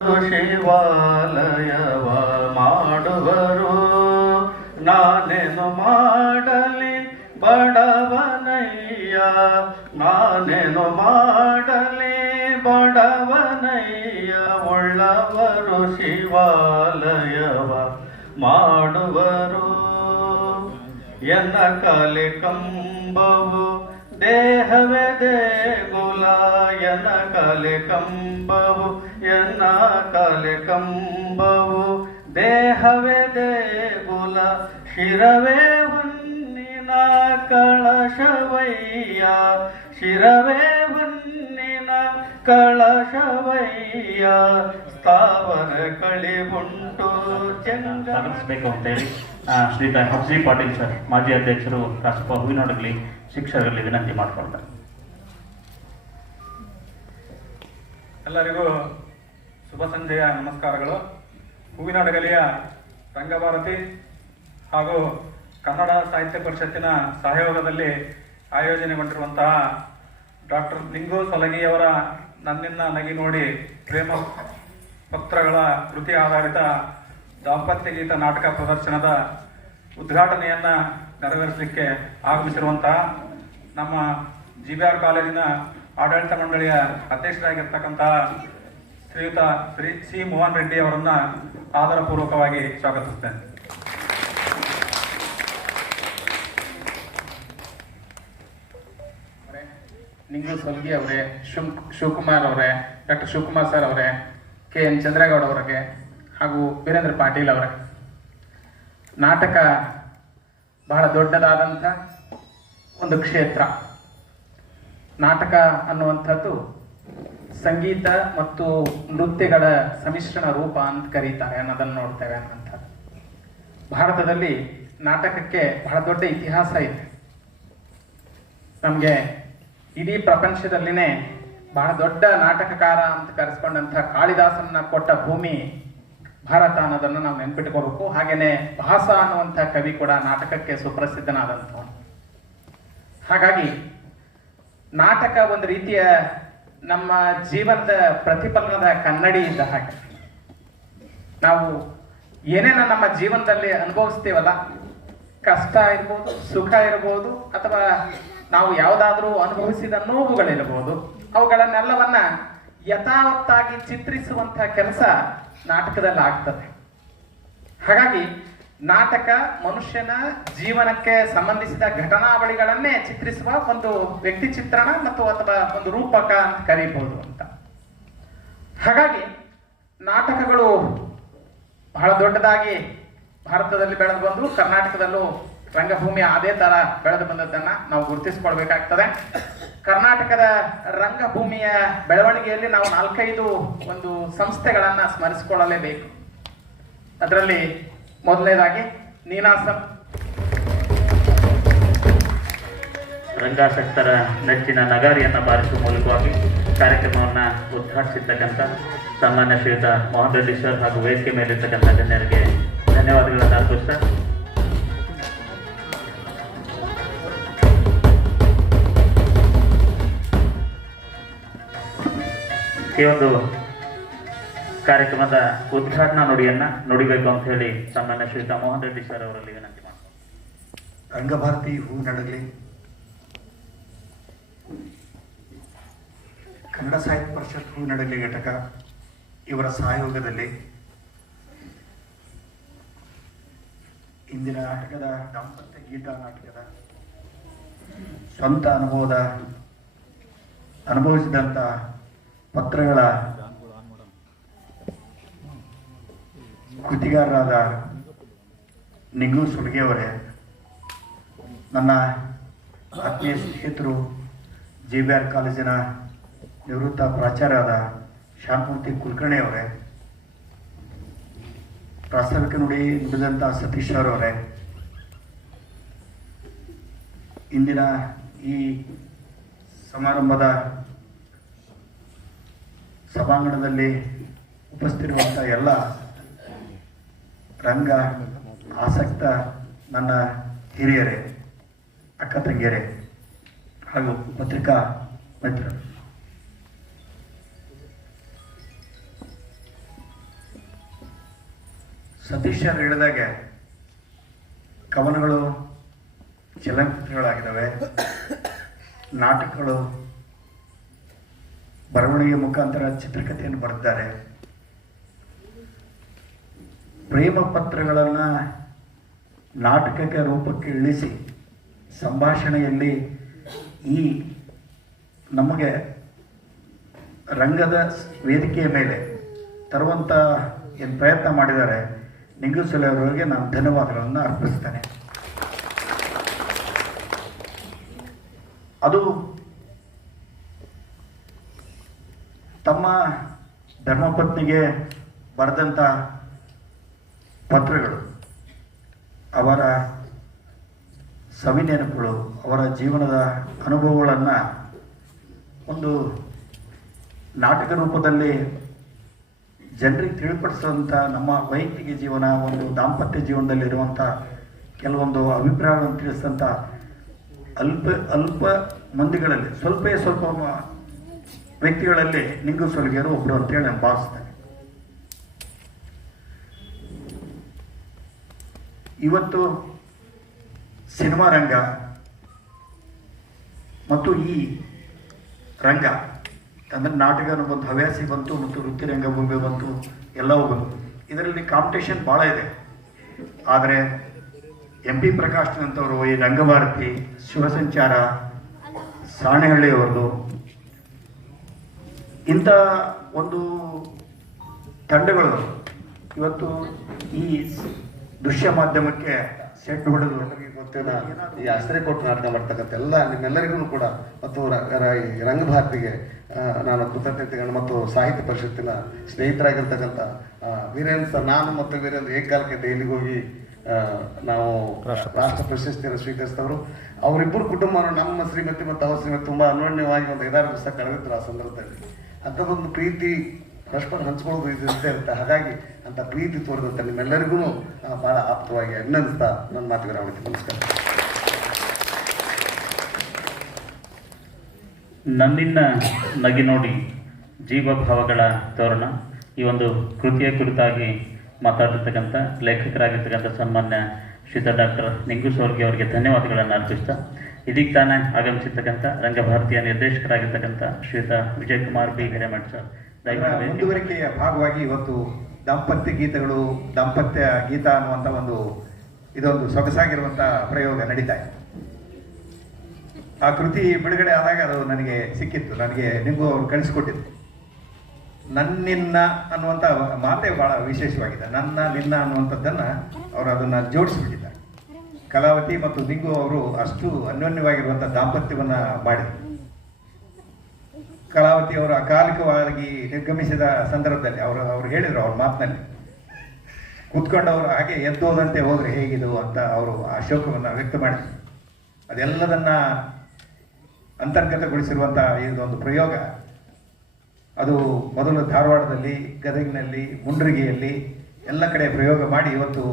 ಶಿವಾಲಯವ ಮಾಡುವರು. ನಾನೇನು ಮಾಡಲಿ ಬಡವನಯ್ಯ, ನಾನೇನು ಮಾಡಲಿ ಬಡವನಯ್ಯ. ಉಳ್ಳವರು ಶಿವಾಲಯವ ಮಾಡುವರು. ಎನ್ನ ಕಲೆ ಕಂಬವು ದೇಹವೇ ದೇಗುಲ, ಎನ್ನ ಕಲೆ ಕಂಬವು, ಎನ್ನ ಕಲೆ ಕಂಬವು ದೇಹವೇ ದೇಗುಲ. ಶಿರವೇ ಹೊನ್ನಿನ ಕಳಶವಯ್ಯ, ಶಿರವೇ ಹೊನ್ನಿನ ಕಳಶವಯ್ಯ. ಸ್ಥಾವರ ಕಳಿವುಂಟು ಜಂಗ ಸ್ವಾಗತಿಸಬೇಕು ಅಂತ ಹೇಳಿ ಶ್ರೀ ಹಫ್ಜಿ ಪಾಟೀಲ್ ಸರ್, ಮಾಜಿ ಅಧ್ಯಕ್ಷರು, ರಾಷ್ಟ್ರಪ ಹೂವಿನೊಡಗಲಿ ಶಿಕ್ಷಕರಲ್ಲಿ ವಿನಂತಿ ಮಾಡಿಕೊಳ್ತಾರೆ. ಎಲ್ಲರಿಗೂ ಶುಭ ಸಂಜೆಯ ನಮಸ್ಕಾರಗಳು. ಹೂವಿನೊಡಗಲಿಯ ರಂಗಭಾರತಿ ಹಾಗೂ ಕನ್ನಡ ಸಾಹಿತ್ಯ ಪರಿಷತ್ತಿನ ಸಹಯೋಗದಲ್ಲಿ ಆಯೋಜನೆಗೊಂಡಿರುವಂತಹ ಡಾಕ್ಟರ್ ನಿಂಗು ಸಲಗಿಯವರ ನನ್ನಿನ್ನ ನಗಿ ನೋಡಿ ಪ್ರೇಮ ಪತ್ರಗಳ ಕೃತಿ ಆಧಾರಿತ ದಾಂಪತ್ಯ ಗೀತ ನಾಟಕ ಪ್ರದರ್ಶನದ ಉದ್ಘಾಟನೆಯನ್ನು ನೆರವೇರಿಸಲಿಕ್ಕೆ ಆಗಮಿಸಿರುವಂತಹ ನಮ್ಮ GBR ಕಾಲೇಜಿನ ಆಡಳಿತ ಮಂಡಳಿಯ ಅಧ್ಯಕ್ಷರಾಗಿರ್ತಕ್ಕಂತಹ ಶ್ರೀಯುತ ಶ್ರೀ ಸಿ ಮೋಹನ್ ರೆಡ್ಡಿ ಅವರನ್ನ ಆದರಪೂರ್ವಕವಾಗಿ ಸ್ವಾಗತಿಸುತ್ತೇನೆ. ನಿಂಗು ಸೊಲ್ಗಿ ಅವರೇ, ಶಿವಕುಮಾರ್ ಅವರೇ, ಡಾಕ್ಟರ್ ಶಿವಕುಮಾರ್ ಸರ್ ಅವರೇ, KN ಚಂದ್ರೇಗೌಡ ಅವರಿಗೆ ಹಾಗೂ ವೀರೇಂದ್ರ ಪಾಟೀಲ್ ಅವರೇ, ನಾಟಕ ಬಹಳ ದೊಡ್ಡದಾದಂಥ ಒಂದು ಕ್ಷೇತ್ರ. ನಾಟಕ ಅನ್ನುವಂಥದ್ದು ಸಂಗೀತ ಮತ್ತು ನೃತ್ಯಗಳ ಸಮ್ಮಿಶ್ರಣ ರೂಪ ಅಂತ ಕರೀತಾರೆ ಅನ್ನೋದನ್ನು ನೋಡ್ತೇವೆ ಅನ್ನೋಂಥದ್ದು. ಭಾರತದಲ್ಲಿ ನಾಟಕಕ್ಕೆ ಬಹಳ ದೊಡ್ಡ ಇತಿಹಾಸ ಇದೆ. ನಮಗೆ ಇಡೀ ಪ್ರಪಂಚದಲ್ಲಿನೇ ಬಹಳ ದೊಡ್ಡ ನಾಟಕಕಾರ ಅಂತ ಕರೆಸ್ಕೊಂಡಂಥ ಕಾಳಿದಾಸನ ಕೊಟ್ಟ ಭೂಮಿ ಭಾರತ ಅನ್ನೋದನ್ನು ನಾವು ನೆನ್ಪಿಟ್ಕೋಬೇಕು. ಹಾಗೇನೆ ಭಾಸ ಅನ್ನುವಂಥ ಕವಿ ಕೂಡ ನಾಟಕಕ್ಕೆ ಸುಪ್ರಸಿದ್ಧನಾದಂಥವನು. ಹಾಗಾಗಿ ನಾಟಕ ಒಂದು ರೀತಿಯ ನಮ್ಮ ಜೀವನದ ಪ್ರತಿಫಲನದ ಕನ್ನಡಿ ಇದ್ದ ಹಾಗೆ. ನಾವು ಏನೇನ ನಮ್ಮ ಜೀವನದಲ್ಲಿ ಅನುಭವಿಸ್ತೀವಲ್ಲ, ಕಷ್ಟ ಇರ್ಬೋದು, ಸುಖ ಇರ್ಬೋದು, ಅಥವಾ ನಾವು ಯಾವುದಾದ್ರೂ ಅನುಭವಿಸಿದ ನೋವುಗಳಿರ್ಬೋದು, ಅವುಗಳನ್ನೆಲ್ಲವನ್ನ ಯಥಾವತ್ತಾಗಿ ಚಿತ್ರಿಸುವಂತಹ ಕೆಲಸ ನಾಟಕದಲ್ಲಿ ಆಗ್ತದೆ. ಹಾಗಾಗಿ ನಾಟಕ ಮನುಷ್ಯನ ಜೀವನಕ್ಕೆ ಸಂಬಂಧಿಸಿದ ಘಟನಾವಳಿಗಳನ್ನೇ ಚಿತ್ರಿಸುವ ಒಂದು ವ್ಯಕ್ತಿ ಚಿತ್ರಣ ಮತ್ತು ಅಥವಾ ಒಂದು ರೂಪಕ ಅಂತ ಕರೀಬಹುದು ಅಂತ. ಹಾಗಾಗಿ ನಾಟಕಗಳು ಬಹಳ ದೊಡ್ಡದಾಗಿ ಭಾರತದಲ್ಲಿ ಬೆಳೆದು ಬಂದು ಕರ್ನಾಟಕದಲ್ಲೂ ರಂಗಭೂಮಿ ಅದೇ ತರ ಬೆಳೆದು ಬಂದದ್ದನ್ನ ನಾವು ಗುರುತಿಸಿಕೊಳ್ಬೇಕಾಗ್ತದೆ. ಕರ್ನಾಟಕದ ರಂಗಭೂಮಿಯ ಬೆಳವಣಿಗೆಯಲ್ಲಿ ನಾವು 4-5 ಒಂದು ಸಂಸ್ಥೆಗಳನ್ನ ಸ್ಮರಿಸಿಕೊಳ್ಳಲೇಬೇಕು. ಅದರಲ್ಲಿ ಮೊದಲನೇದಾಗಿ ನೀನಾಸಂ, ರಂಗಾಸಕ್ತರ ನೆಚ್ಚಿನ ನಗಾರಿಯನ್ನು ಬಾರಿಸುವ ಮೂಲಕವಾಗಿ ಕಾರ್ಯಕ್ರಮವನ್ನು ಉದ್ಘಾಟಿಸಿರ್ತಕ್ಕಂಥ ಸಾಮಾನ್ಯ ಶ್ರೀಯುತ ಮೋಹನ್ ರೆಡ್ಡಿ ಸರ್ ಹಾಗೂ ವೇದಿಕೆ ಮೇಲಿರ್ತಕ್ಕಂಥ ಗಣ್ಯರಿಗೆ ಧನ್ಯವಾದಗಳನ್ನು ಅರ್ಪಿಸ್ತಾ ಈ ಒಂದು ಕಾರ್ಯಕ್ರಮದ ಉದ್ಘಾಟನಾ ನುಡಿಯನ್ನ ನುಡಿಬೇಕು ಅಂತ ಹೇಳಿ ಸಾಮಾನ್ಯ ಶ್ರೀಯುತ ಮೋಹನ್ ರೆಡ್ಡಿ ಸರ್ ಅವರಲ್ಲಿ ವಿನಂತಿ ಮಾಡ್ತಾರೆ. ರಂಗಭಾರತಿ ಹೂವಿನಡಗಲಿ ಕನ್ನಡ ಸಾಹಿತ್ಯ ಪರಿಷತ್ ಹೂವಿನಡಗಲಿ ಘಟಕ ಇವರ ಸಹಯೋಗದಲ್ಲಿ ಇಂದಿನ ನಾಟಕದ ದಾಂಪತ್ಯ ಗೀತ ನಾಟಕದ ಸ್ವಂತ ಅನುಭವಿಸಿದಂಥ ಪತ್ರಗಳ ಕೃತಿಗಾರರಾದ ನಿಂಗು ಸುಡ್ಗೆಯವರೇ, ನನ್ನ ಆತ್ಮೀಯ ಸ್ನೇಹಿತರು GBR ಕಾಲೇಜಿನ ನಿವೃತ್ತ ಪ್ರಾಚಾರ್ಯರಾದ ಶಾಂತಮೂರ್ತಿ ಕುಲಕರ್ಣಿ ಅವರೇ, ಪ್ರಾಸ್ತಾವಿಕ ನುಡಿದಂಥ ಸತೀಶ್ ಅವರವರೇ, ಇಂದಿನ ಈ ಸಮಾರಂಭದ ಸಭಾಂಗಣದಲ್ಲಿ ಉಪಸ್ಥಿತಿರುವಂಥ ಎಲ್ಲ ರಂಗ ಆಸಕ್ತ ನನ್ನ ಹಿರಿಯರೇ, ಅಕ್ಕ ತಂಗಿಯರೇ ಹಾಗೂ ಪತ್ರಿಕಾ ಮಿತ್ರರು, ಸತೀಶ್ ಅವರು ಹೇಳಿದಾಗೆ ಕವನಗಳು ಚಲನಚಿತ್ರಗಳಾಗಿದ್ದಾವೆ, ನಾಟಕಗಳು, ಬರವಣಿಗೆ ಮುಖಾಂತರ ಚಿತ್ರಕಥೆಯನ್ನು ಬರೆದಿದ್ದಾರೆ. ಪ್ರೇಮ ಪತ್ರಗಳನ್ನು ನಾಟಕಕ್ಕೆ ರೂಪಕ್ಕೆ ಇಳಿಸಿ ಸಂಭಾಷಣೆಯಲ್ಲಿ ಈ ನಮಗೆ ರಂಗದ ವೇದಿಕೆಯ ಮೇಲೆ ತರುವಂಥ ಏನು ಪ್ರಯತ್ನ ಮಾಡಿದ್ದಾರೆ ನಿಂಗೂಸಲೆ ಅವರಿಗೆ ನಾನು ಧನ್ಯವಾದಗಳನ್ನು ಅರ್ಪಿಸ್ತೇನೆ. ಅದು ತಮ್ಮ ಧರ್ಮಪತ್ನಿಗೆ ಬರೆದಂಥ ಪತ್ರಗಳು, ಅವರ ಸವಿನೆನಪುಗಳು, ಅವರ ಜೀವನದ ಅನುಭವಗಳನ್ನು ಒಂದು ನಾಟಕ ರೂಪದಲ್ಲಿ ಜನರಿಗೆ ತಿಳಿಪಡಿಸುವಂಥ ನಮ್ಮ ವೈಯಕ್ತಿಕ ಜೀವನ, ಒಂದು ದಾಂಪತ್ಯ ಜೀವನದಲ್ಲಿರುವಂಥ ಕೆಲವೊಂದು ಅಭಿಪ್ರಾಯಗಳನ್ನು ತಿಳಿಸಿದಂಥ ಅಲ್ಪ ಮಂದಿಗಳಲ್ಲಿ ಸ್ವಲ್ಪ ವ್ಯಕ್ತಿಗಳಲ್ಲಿ ನಿಂಗೂಸೊಲಿಗೆಯರು ಒಬ್ಬರು ಅಂತೇಳಿ ನಾನು ಭಾವಿಸ್ತೇನೆ. ಇವತ್ತು ಸಿನಿಮಾ ರಂಗ ಮತ್ತು ಈ ರಂಗ ಅಂದರೆ ನಾಟಕ ಬಂತು, ಹವ್ಯಾಸಿ ಬಂತು ಮತ್ತು ವೃತ್ತಿ ರಂಗಭೂಮಿ ಬಂತು, ಎಲ್ಲವೂ ಬಂತು. ಇದರಲ್ಲಿ ಕಾಂಪಿಟೇಷನ್ ಭಾಳ ಇದೆ. ಆದರೆ MP ಪ್ರಕಾಶ್ನಂತವರು, ಈ ರಂಗಭಾರತಿ, ಶಿವಸಂಚಾರ, ಸಾಣೆಹಳ್ಳಿಯವರದು ಇಂಥ ಒಂದು ತಂಡಗಳು ಇವತ್ತು ಈ ದೃಶ್ಯ ಮಾಧ್ಯಮಕ್ಕೆ ಸೆಟ್ ಹೊಡೆದು ಗೊತ್ತಿಲ್ಲ. ಈ ಆಶ್ರಯ ಕೊಟ್ಟು ನಾಟಕ ಮಾಡ್ತಕ್ಕಂಥ ನಿಮ್ಮೆಲ್ಲರಿಗೂ ಕೂಡ ಮತ್ತು ಈ ರಂಗಭಾರತಿಗೆ ನಾನು ಕೃತಜ್ಞತೆಗಳನ್ನು ಮತ್ತು ಸಾಹಿತ್ಯ ಪರಿಷತ್ತಿನ ಸ್ನೇಹಿತರಾಗಿರ್ತಕ್ಕಂಥ ವೀರೇಂದ್ರ ಸರ್, ನಾನು ಮತ್ತು ವೀರೇಂದ್ರ ಏಕಕಾಲಕ್ಕೆ ದೆಹಲಿಗೆ ಹೋಗಿ ನಾವು ರಾಷ್ಟ್ರ ಪ್ರಶಸ್ತಿಯನ್ನು ಸ್ವೀಕರಿಸಿದವರು. ಅವರಿಬ್ಬರು ಕುಟುಂಬವನ್ನು ನಮ್ಮ ಶ್ರೀಮತಿ ಮತ್ತು ಅವರ ಶ್ರೀಮತಿ ತುಂಬ ಅನ್ಯೋನ್ಯವಾಗಿ ಒಂದು 5-6 ದಿವಸ ಕಳೆದಿದ್ರು. ಆ ಸಂದರ್ಭದಲ್ಲಿ ಅಂಥದ್ದೊಂದು ಪ್ರೀತಿ ಪರಸ್ಪರ ಹಂಚ್ಕೊಳ್ಳೋದು ಇದು ಇದ್ದೇ ಇರುತ್ತೆ. ಹಾಗಾಗಿ ಅಂತ ಪ್ರೀತಿ ತೋರಿದಂಥ ನಿಮ್ಮೆಲ್ಲರಿಗೂ ಭಾಳ ಆಪ್ತವಾಗಿ ಅಭಿನಂದಿಸ್ತಾ ನನ್ನ ಮಾತು ವಿರಾಮ. ನಮಸ್ಕಾರ. ನನ್ನಿನ್ನ ನಗಿ ನೋಡಿ ಜೀವಭಾವಗಳ ತೋರಣ ಈ ಒಂದು ಕೃತಿಯ ಕುರಿತಾಗಿ ಮಾತಾಡಿರ್ತಕ್ಕಂಥ ಲೇಖಕರಾಗಿರ್ತಕ್ಕಂಥ ಸನ್ಮಾನ್ಯ ಶ್ರೀಯುತ ಡಾಕ್ಟರ್ ನಿಂಗೂಸೋರ್ಗೆ ಅವರಿಗೆ ಧನ್ಯವಾದಗಳನ್ನು ಅರ್ಪಿಸ್ತಾ, ಇದೀಗ ತಾನೇ ಆಗಮಿಸಿರ್ತಕ್ಕಂಥ ರಂಗಭಾರತಿಯ ನಿರ್ದೇಶಕರಾಗಿರ್ತಕ್ಕಂಥ ಶ್ರೀಯುತ ವಿಜಯಕುಮಾರ್ ಬಿ ಹಿರೇಮಠ್ ಸರ್, ಮುಂದುವರಿಕೆಯ ಭಾಗವಾಗಿ ಇವತ್ತು ದಾಂಪತ್ಯ ಗೀತಗಳು, ದಾಂಪತ್ಯ ಗೀತ ಅನ್ನುವಂಥ ಇದೊಂದು ಸೊಗಸಾಗಿರುವಂಥ ಪ್ರಯೋಗ ನಡೀತಾ ಇದೆ. ಆ ಕೃತಿ ಬಿಡುಗಡೆ ಆದಾಗ ಅದು ನನಗೆ ಸಿಕ್ಕಿತ್ತು. ನನಗೆ ನಿಮಗೂ ಅವರು ಕಳಿಸಿಕೊಟ್ಟಿದ್ದು. ನನ್ನಿನ್ನ ಅನ್ನುವಂಥ ಮಾತೇ ಭಾಳ ವಿಶೇಷವಾಗಿದೆ. ನನ್ನ ನಿನ್ನ ಅನ್ನುವಂಥದ್ದನ್ನು ಅವರು ಅದನ್ನು ಜೋಡಿಸಿಬಿಟ್ಟಿದ್ದಾರೆ. ಕಲಾವತಿ ಮತ್ತು ನಿಂಗು ಅವರು ಅಷ್ಟು ಅನ್ಯೋನ್ಯವಾಗಿರುವಂಥ ದಾಂಪತ್ಯವನ್ನು ಮಾಡಿದರು. ಕಲಾವತಿ ಅವರು ಅಕಾಲಿಕವಾಗಿ ನಿರ್ಗಮಿಸಿದ ಸಂದರ್ಭದಲ್ಲಿ ಅವರು ಹೇಳಿದರು, ಅವ್ರ ಮಾತಿನಲ್ಲಿ ಕೂತ್ಕೊಂಡವರು ಹಾಗೆ ಎದ್ದೋದಂತೆ ಹೋದರೆ ಹೇಗಿದು ಅಂತ ಅವರು ಆ ಶೋಕವನ್ನು ವ್ಯಕ್ತ ಮಾಡಿದರು. ಅದೆಲ್ಲದನ್ನ ಅಂತರ್ಗತಗೊಳಿಸಿರುವಂಥ ಇದೊಂದು ಪ್ರಯೋಗ. ಅದು ಮೊದಲು ಧಾರವಾಡದಲ್ಲಿ, ಗದಗಿನಲ್ಲಿ, ಮುಂಡ್ರಿಗೆಯಲ್ಲಿ ಎಲ್ಲ ಕಡೆ ಪ್ರಯೋಗ ಮಾಡಿ ಇವತ್ತು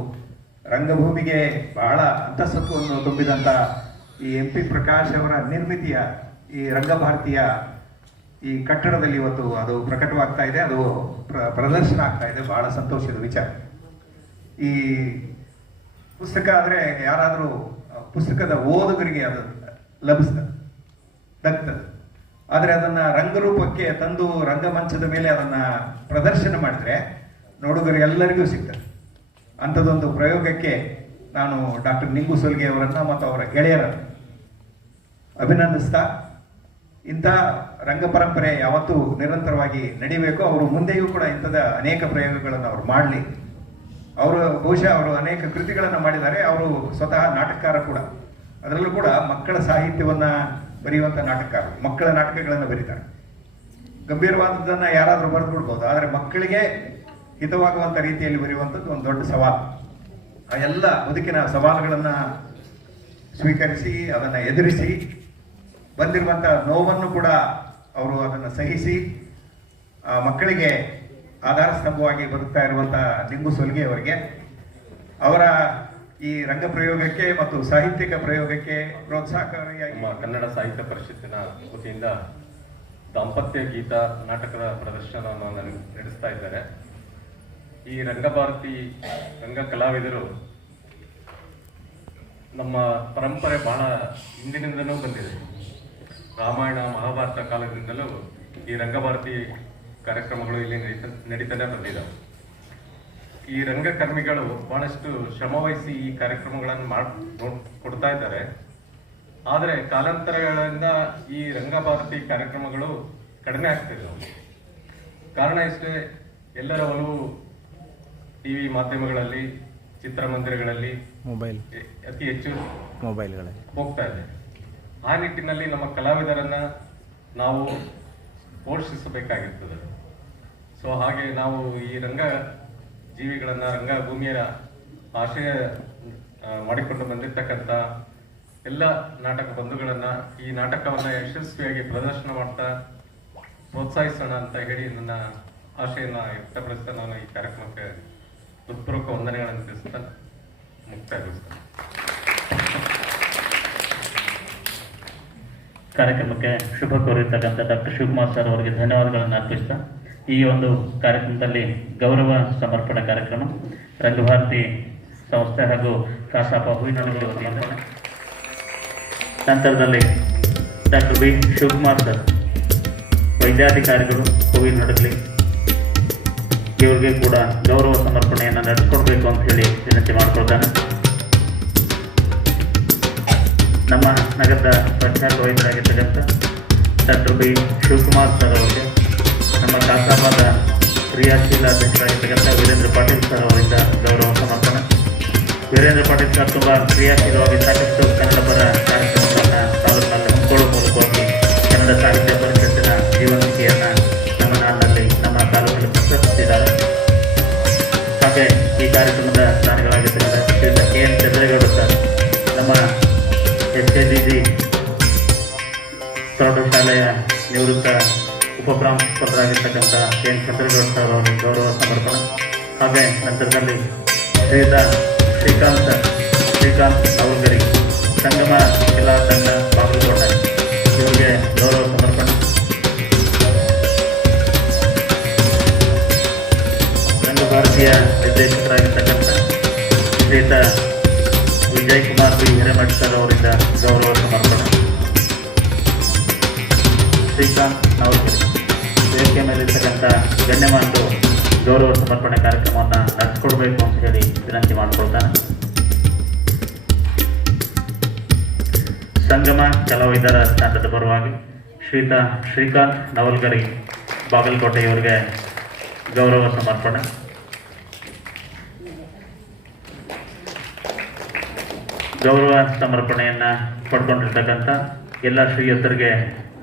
ರಂಗಭೂಮಿಗೆ ಬಹಳ ಅಂತಃಸತ್ವವನ್ನು ತುಂಬಿದಂಥ ಈ MP ಪ್ರಕಾಶ್ ಅವರ ನಿರ್ಮಿತಿಯ ಈ ರಂಗಭಾರತಿಯ ಈ ಕಟ್ಟಡದಲ್ಲಿ ಇವತ್ತು ಅದು ಪ್ರಕಟವಾಗ್ತಾ ಇದೆ. ಅದು ಪ್ರದರ್ಶನ ಆಗ್ತಾ ಇದೆ. ಬಹಳ ಸಂತೋಷದ ವಿಚಾರ. ಈ ಪುಸ್ತಕ ಆದರೆ ಯಾರಾದರೂ ಪುಸ್ತಕದ ಓದುಗರಿಗೆ ಅದು ದಕ್ತದೆ. ಆದರೆ ಅದನ್ನು ರಂಗರೂಪಕ್ಕೆ ತಂದು ರಂಗಮಂಚದ ಮೇಲೆ ಅದನ್ನು ಪ್ರದರ್ಶನ ಮಾಡಿದ್ರೆ ನೋಡುಗರಿಗೆಲ್ಲರಿಗೂ ಸಿಗ್ತದೆ. ಅಂಥದ್ದೊಂದು ಪ್ರಯೋಗಕ್ಕೆ ನಾನು ಡಾಕ್ಟರ್ ನಿಂಗೂಸೊಲ್ಗೆ ಅವರನ್ನು ಮತ್ತು ಅವರ ಗೆಳೆಯರನ್ನು ಅಭಿನಂದಿಸ್ತಾ, ಇಂಥ ರಂಗ ಪರಂಪರೆ ಯಾವತ್ತೂ ನಿರಂತರವಾಗಿ ನಡೀಬೇಕು. ಅವರು ಮುಂದೆಯೂ ಕೂಡ ಇಂಥದ ಅನೇಕ ಪ್ರಯೋಗಗಳನ್ನು ಅವರು ಮಾಡಲಿ. ಅವರು ಬಹುಶಃ ಅವರು ಅನೇಕ ಕೃತಿಗಳನ್ನು ಮಾಡಿದ್ದಾರೆ. ಅವರು ಸ್ವತಃ ನಾಟಕಕಾರ ಕೂಡ. ಅದರಲ್ಲೂ ಕೂಡ ಮಕ್ಕಳ ಸಾಹಿತ್ಯವನ್ನು ಬರೆಯುವಂಥ ನಾಟಕಕಾರ, ಮಕ್ಕಳ ನಾಟಕಗಳನ್ನು ಬರೀತಾರೆ. ಗಂಭೀರವಾದದ್ದನ್ನು ಯಾರಾದರೂ ಬರೆದು ಬಿಡ್ಬೋದು, ಆದರೆ ಮಕ್ಕಳಿಗೆ ಹಿತವಾಗುವಂಥ ರೀತಿಯಲ್ಲಿ ಬರೆಯುವಂಥದ್ದು ಒಂದು ದೊಡ್ಡ ಸವಾಲು. ಆ ಎಲ್ಲ ಬದುಕಿನ ಸವಾಲುಗಳನ್ನು ಸ್ವೀಕರಿಸಿ ಅದನ್ನು ಎದುರಿಸಿ ಬಂದಿರುವಂಥ ನೋವನ್ನು ಕೂಡ ಅವರು ಅದನ್ನು ಸಹಿಸಿ ಮಕ್ಕಳಿಗೆ ಆಧಾರ ಸ್ತಂಭವಾಗಿ ಬರುತ್ತಾ ಇರುವಂಥ ನಿಂಗೂಸೊಲ್ಗೆ ಅವರಿಗೆ ಅವರ ಈ ರಂಗ ಪ್ರಯೋಗಕ್ಕೆ ಮತ್ತು ಸಾಹಿತ್ಯಿಕ ಪ್ರಯೋಗಕ್ಕೆ ಪ್ರೋತ್ಸಾಹಕಾರಿಯಾಗಿ ಕನ್ನಡ ಸಾಹಿತ್ಯ ಪರಿಷತ್ತಿನ ವತಿಯಿಂದ ದಾಂಪತ್ಯ ಗೀತ ನಾಟಕದ ಪ್ರದರ್ಶನವನ್ನು ನಡೆಸ್ತಾ ಇದ್ದಾರೆ. ಈ ರಂಗಭಾರತಿ ರಂಗ ಕಲಾವಿದರು ನಮ್ಮ ಪರಂಪರೆ ಬಹಳ ಹಿಂದಿನಿಂದಲೂ ಬಂದಿದೆ. ರಾಮಾಯಣ ಮಹಾಭಾರತ ಕಾಲದಿಂದಲೂ ಈ ರಂಗಭಾರತಿ ಕಾರ್ಯಕ್ರಮಗಳು ಇಲ್ಲಿ ನಡೀತಾನೆ ಬಂದಿದ್ದಾವೆ. ಈ ರಂಗಕರ್ಮಿಗಳು ಬಹಳಷ್ಟು ಶ್ರಮವಹಿಸಿ ಈ ಕಾರ್ಯಕ್ರಮಗಳನ್ನು ಕೊಡ್ತಾ ಇದ್ದಾರೆ. ಆದರೆ ಕಾಲಾಂತರಗಳಿಂದ ಈ ರಂಗಭಾರತಿ ಕಾರ್ಯಕ್ರಮಗಳು ಕಡಿಮೆ ಆಗ್ತಿದ್ದಾವೆ. ಕಾರಣ ಇಷ್ಟೇ, ಎಲ್ಲರ ಒಲವು ಟಿವಿ ಮಾಧ್ಯಮಗಳಲ್ಲಿ, ಚಿತ್ರಮಂದಿರಗಳಲ್ಲಿ ಅತಿ ಹೆಚ್ಚು ಹೋಗ್ತಾ ಇದೆ. ಆ ನಿಟ್ಟಿನಲ್ಲಿ ನಮ್ಮ ಕಲಾವಿದರನ್ನ ನಾವು ಪೋಷಿಸಬೇಕಾಗಿರ್ತದೆ. ಸೊ ಹಾಗೆ ನಾವು ಈ ರಂಗ ಜೀವಿಗಳನ್ನ, ರಂಗಭೂಮಿಯ ಆಶಯ ಮಾಡಿಕೊಂಡು ಬಂದಿರ್ತಕ್ಕಂಥ ಎಲ್ಲ ನಾಟಕ ಬಂಧುಗಳನ್ನ ಈ ನಾಟಕವನ್ನ ಯಶಸ್ವಿಯಾಗಿ ಪ್ರದರ್ಶನ ಮಾಡ್ತಾ ಪ್ರೋತ್ಸಾಹಿಸೋಣ ಅಂತ ಹೇಳಿ ನನ್ನ ಆಶೆಯನ್ನ ವ್ಯಕ್ತಪಡಿಸ್ತಾ ನಾನು ಈ ಕಾರ್ಯಕ್ರಮಕ್ಕೆ ಹೃತ್ಪೂರ್ವಕ ವಂದನೆಗಳನ್ನು ತಿಳಿಸ್ತಾ ಮುಕ್ತಾಯಗೊಳಿಸ್ತೇನೆ. ಕಾರ್ಯಕ್ರಮಕ್ಕೆ ಶುಭ ಕೋರಿರ್ತಕ್ಕಂಥ ಡಾಕ್ಟರ್ ಶಿವಕುಮಾರ್ ಸರ್ ಅವರಿಗೆ ಧನ್ಯವಾದಗಳನ್ನು ಅರ್ಪಿಸ್ತಾ ಈ ಒಂದು ಕಾರ್ಯಕ್ರಮದಲ್ಲಿ ಗೌರವ ಸಮರ್ಪಣಾ ಕಾರ್ಯಕ್ರಮ ರಂಗಭಾರತಿ ಸಂಸ್ಥೆ ಹಾಗೂ ಕಾಸಾಪ ಹೂವಿನಡಗಲಿ ವತಿಯಿಂದ, ನಂತರದಲ್ಲಿ ಡಾಕ್ಟರ್ ಬಿ ಶಿವಕುಮಾರ್ ಸರ್ ವೈದ್ಯಾಧಿಕಾರಿಗಳು ಹೂವಿನಡಗಲಿ ಇವರಿಗೆ ಕೂಡ ಗೌರವ ಸಮರ್ಪಣೆಯನ್ನು ನಡೆಸಿಕೊಡ್ಬೇಕು ಅಂತ ಹೇಳಿ ವಿನಂತಿ ಮಾಡಿಕೊಳ್ತಾನೆ. ನಮ್ಮ ನಗರದ ಪ್ರಖ್ಯಾತ ವೈದ್ಯರಾಗಿರ್ತಕ್ಕಂಥ ಡಾಕ್ಟರ್ ಬಿ ಶಿವಕುಮಾರ್ ಸರ್ ಅವರಿಗೆ ನಮ್ಮ ಕಾಸಾಬಾದ ಕ್ರಿಯಾಶೀಲ ಅಧ್ಯಕ್ಷರಾಗಿರ್ತಕ್ಕಂಥ ವೀರೇಂದ್ರ ಪಾಟೀಲ್ ಸರ್ ಅವರಿಂದ ಗೌರವ ಸಮರ್ಪಣೆ. ವೀರೇಂದ್ರ ಪಾಟೀಲ್ ಸರ್ ತುಂಬ ಕ್ರಿಯಾಶೀಲವಾಗಿ ಸಾಕಷ್ಟು ಕನ್ನಡ ಪರ ಕಾರ್ಯಕ್ರಮಗಳನ್ನು ತಾಲೂಕಿನಲ್ಲಿ ಹಮ್ಮಿಕೊಳ್ಳುವ ಮೂಲಕವಾಗಿ ಕನ್ನಡ ಸಾಹಿತ್ಯ ಪರಿಷತ್ತಿನ ಜೀವನೀತಿಯನ್ನು ನಮ್ಮ ನಾಡಿನಲ್ಲಿ, ನಮ್ಮ ತಾಲೂಕಿನಲ್ಲಿ ಪ್ರಕಟಿಸಿದ್ದಾರೆ. ಹಾಗೆ ಈ ಕಾರ್ಯಕ್ರಮದ ದಾನಿಗಳಾಗಿರ್ತಕ್ಕಂಥ ಶ್ರೀಯುತ KN ಚಂದ್ರೇಗೌಡ ಸರ್, ನಮ್ಮ SKGG ಪ್ರೌಢಶಾಲೆಯ ನಿವೃತ್ತ ಉಪಪ್ರಾಂಶುಪಾಲರಾಗಿರ್ತಕ್ಕಂಥ KN ಚಂದ್ರೇಗೌಡ ಸರ್ ಅವರಿಗೆ ಗೌರವ ಸಮರ್ಪಣೆ. ಹಾಗೆ ನಂತರದಲ್ಲಿ ಶ್ರೀಯುತ ಶ್ರೀಕಾಂತ್ ಅವರಿಗೆ ಸಂಗಮ ಜಿಲ್ಲಾ ತಂಡ ಬಾಗಲಕೋಟೆ ಇವರಿಗೆ ಗೌರವ ಸಮರ್ಪಣೆ. ರಂಗಭಾರತಿಯ ನಿರ್ದೇಶಕರಾಗಿರ್ತಕ್ಕಂಥ ಶ್ರೀಯುತ ವಿಜಯ್ ಕುಮಾರ್ ಬಿ ಹಿರೇಮಠ್ ಸರ್ ಅವರಿಂದ ಗೌರವ ಸಮರ್ಪಣೆ. ಶ್ರೀಕಾಂತ್ ನವಲ್ಗುರಿ ವೇದಿಕೆ ಮೇಲಿರ್ತಕ್ಕಂಥ ಗಣ್ಯಮಾನ್ಯರು ಗೌರವ ಸಮರ್ಪಣೆ ಕಾರ್ಯಕ್ರಮವನ್ನು ನಡೆಸಿಕೊಡ್ಬೇಕು ಅಂತ ಹೇಳಿ ವಿನಂತಿ ಮಾಡಿಕೊಳ್ತಾನೆ. ಸಂಗಮ ಕಲಾವಿದರ ತಂಡದ ಪರವಾಗಿ ಶ್ರೀಯುತ ಶ್ರೀಕಾಂತ್ ನವಲ್ಗರಿ ಬಾಗಲಕೋಟೆ ಇವರಿಗೆ ಗೌರವ ಸಮರ್ಪಣೆ. ಗೌರವ ಸಮರ್ಪಣೆಯನ್ನು ಪಡ್ಕೊಂಡಿರ್ತಕ್ಕಂಥ ಎಲ್ಲ ಶ್ರೀಯುತರಿಗೆ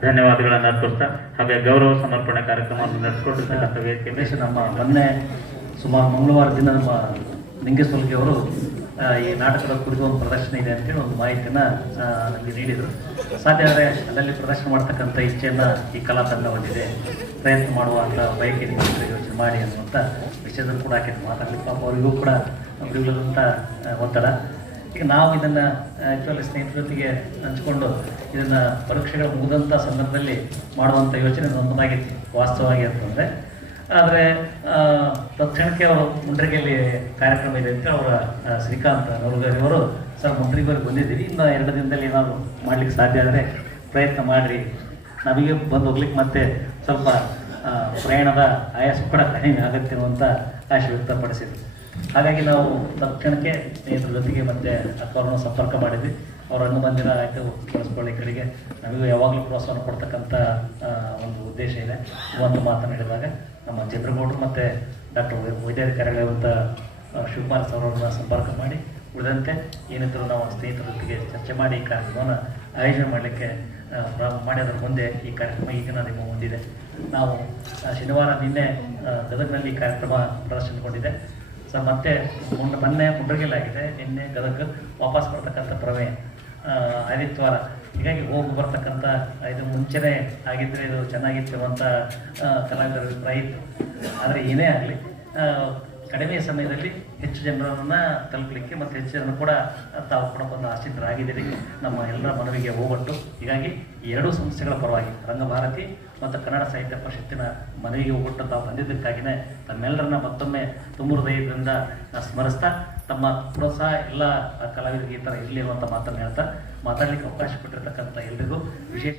ಧನ್ಯವಾದಗಳನ್ನು ಅರ್ಪಿಸ್ತಾ ಹಾಗೆ ಗೌರವ ಸಮರ್ಪಣೆ ಕಾರ್ಯಕ್ರಮವನ್ನು ನಡೆಸಿಕೊಂಡಿರ್ತಕ್ಕಂಥ ವೇದಿಕೆ ನಮ್ಮ ಮೊನ್ನೆ ಸುಮಾರು ಮಂಗಳವಾರ ದಿನ ನಮ್ಮ ನಿಂಗೇಸ್ವಾಮಿ ಅವರು ಈ ನಾಟಕದ ಕುರಿತು ಒಂದು ಪ್ರದರ್ಶನ ಇದೆ ಅಂತೇಳಿ ಒಂದು ಮಾಹಿತಿಯನ್ನು ನನಗೆ ನೀಡಿದರು. ಸಾಧ್ಯ ಆದರೆ ಅಲ್ಲಲ್ಲಿ ಪ್ರದರ್ಶನ ಮಾಡ್ತಕ್ಕಂಥ ಇಚ್ಛೆಯನ್ನು ಈ ಕಲಾ ತಂಡ ಹೊಂದಿದೆ, ಪ್ರಯತ್ನ ಮಾಡುವಂಥ ಬಯಕೆ ಯೋಚನೆ ಮಾಡಿ ಅನ್ನುವಂಥ ವಿಷಯದಲ್ಲಿ ಕೂಡ ಆಕೆ ಮಾತಾಡಲಿಕ್ಕೆ ಪಾಪ ಅವರಿಗೂ ಕೂಡ ಬಿಡುಗದಂಥ ಒತ್ತಡ. ಈಗ ನಾವು ಇದನ್ನು ಆ್ಯಕ್ಚುಲಿ ಸ್ನೇಹಿತರ ಜೊತೆಗೆ ಹಂಚ್ಕೊಂಡು ಇದನ್ನು ಪರೀಕ್ಷೆಗಳು ಮುಗಿದಂಥ ಸಂದರ್ಭದಲ್ಲಿ ಮಾಡುವಂಥ ಯೋಚನೆ ನನ್ನದಾಗಿತ್ತು ವಾಸ್ತವವಾಗಿ ಅಂತಂದರೆ. ಆದರೆ ತಕ್ಷಣಕ್ಕೆ ಅವರು ಮುಂಡ್ರಿಗೆಯಲ್ಲಿ ಕಾರ್ಯಕ್ರಮ ಇದೆ ಅಂತ ಅವರ ಶ್ರೀಕಾಂತ್ ನವಲ್ಗರಿ ಅವರು ಸರ್ ಮುಂಡ್ರಿಗರಿಗೆ ಬಂದಿದ್ದೀವಿ, ಇನ್ನು 2 ದಿನದಲ್ಲಿ ನಾವು ಮಾಡಲಿಕ್ಕೆ ಸಾಧ್ಯ ಆದರೆ ಪ್ರಯತ್ನ ಮಾಡಿರಿ, ನಮಗೆ ಬಂದು ಹೋಗ್ಲಿಕ್ಕೆ ಮತ್ತೆ ಸ್ವಲ್ಪ ಪ್ರಯಾಣದ ಆಯಾಸ ಕೂಡ ಕಡಿಮೆ ಆಗುತ್ತೆ ಅನ್ನುವಂಥ ಆಶೆ ವ್ಯಕ್ತಪಡಿಸಿದ್ರು. ಹಾಗಾಗಿ ನಾವು ತಕ್ಷಣಕ್ಕೆ ಸ್ನೇಹಿತರ ಜೊತೆಗೆ ಮತ್ತೆ ಅವ್ರನ್ನ ಸಂಪರ್ಕ ಮಾಡಿದ್ವಿ. ಅವ್ರ ರಂಗಮಂದಿರ ಆಯಿತು ಬಳಸ್ಕೊಳ್ಳಿ ಕಡೆಗೆ ನಮಗೂ ಯಾವಾಗಲೂ ಪ್ರೋತ್ಸಾಹ ಕೊಡ್ತಕ್ಕಂಥ ಒಂದು ಉದ್ದೇಶ ಇದೆ. ಒಂದು ಮಾತನಾಡಿದಾಗ ನಮ್ಮ ಚಂದ್ರಗೌಡರು ಮತ್ತು ಡಾಕ್ಟರ್ ವೈದ್ಯಾಧಿಕಾರಿಗಳಾದಂಥ ಶಿವಕುಮಾರ್ ಸರ್ ಅವ್ರನ್ನ ಸಂಪರ್ಕ ಮಾಡಿ ಉಳಿದಂತೆ ಏನಿದ್ರು ನಾವು ಸ್ನೇಹಿತರ ಜೊತೆಗೆ ಚರ್ಚೆ ಮಾಡಿ ಈ ಕಾರ್ಯಕ್ರಮವನ್ನು ಆಯೋಜನೆ ಮಾಡಲಿಕ್ಕೆ ಮಾಡಿದ್ರ ಮುಂದೆ ಈ ಕಾರ್ಯಕ್ರಮ ಈಗಿನ ನಿಮ್ಮ ಮುಂದಿದೆ. ನಾವು ಶನಿವಾರ ನಿನ್ನೆ ಗದಗನಲ್ಲಿ ಈ ಕಾರ್ಯಕ್ರಮ ಪ್ರದರ್ಶನಗೊಂಡಿದೆ ಸರ್. ಮತ್ತೆ ಮೊನ್ನೆ ಮುಂಡ್ರಿಗೆಲ್ಲಾಗಿದೆ, ನಿನ್ನೆ ಗದಗ ವಾಪಸ್ ಬರ್ತಕ್ಕಂಥ ಪ್ರಮೇಯ ಆದಿತ್ಯವಾರ. ಹೀಗಾಗಿ ಹೋಗಿ ಬರ್ತಕ್ಕಂಥ ಇದು ಮುಂಚೆನೇ ಆಗಿದ್ದರೆ ಇದು ಚೆನ್ನಾಗಿತ್ತಿರುವಂಥ ಕಲಾವಿದರ ಅಭಿಪ್ರಾಯ ಇತ್ತು. ಆದರೆ ಏನೇ ಆಗಲಿ ಕಡಿಮೆ ಸಮಯದಲ್ಲಿ ಹೆಚ್ಚು ಜನರನ್ನು ತಲುಪಲಿಕ್ಕೆ ಮತ್ತು ಹೆಚ್ಚು ಜನರು ಕೂಡ ತಾವು ಕೂಡ ಬಂದು ಆಸಕ್ತರಾಗಿದ್ದೀರಿ ನಮ್ಮ ಎಲ್ಲರ ಮನವಿಗೆ ಹೋಗೊಟ್ಟು. ಹೀಗಾಗಿ ಈ ಎರಡೂ ಸಂಸ್ಥೆಗಳ ಪರವಾಗಿ ರಂಗಭಾರತಿ ಮತ್ತು ಕನ್ನಡ ಸಾಹಿತ್ಯ ಪರಿಷತ್ತಿನ ಮನೆಗೆ ಹೋಗ್ಬಿಟ್ಟು ತಾವು ಬಂದಿದ್ದಕ್ಕಾಗಿಯೇ ತಮ್ಮೆಲ್ಲರನ್ನ ಮತ್ತೊಮ್ಮೆ ತುಂಬ ಹೃದಯದಿಂದ ಸ್ಮರಿಸ್ತಾ ತಮ್ಮ ಪ್ರೋತ್ಸಾಹ ಎಲ್ಲ ಕಲಾವಿದರಿಗೆ ಈ ಥರ ಇರಲಿ ಅನ್ನುವಂಥ ಮಾತನ್ನು ಹೇಳ್ತಾ ಮಾತಾಡಲಿಕ್ಕೆ ಅವಕಾಶ ಕೊಟ್ಟಿರ್ತಕ್ಕಂಥ ಎಲ್ರಿಗೂ ವಿಶೇಷ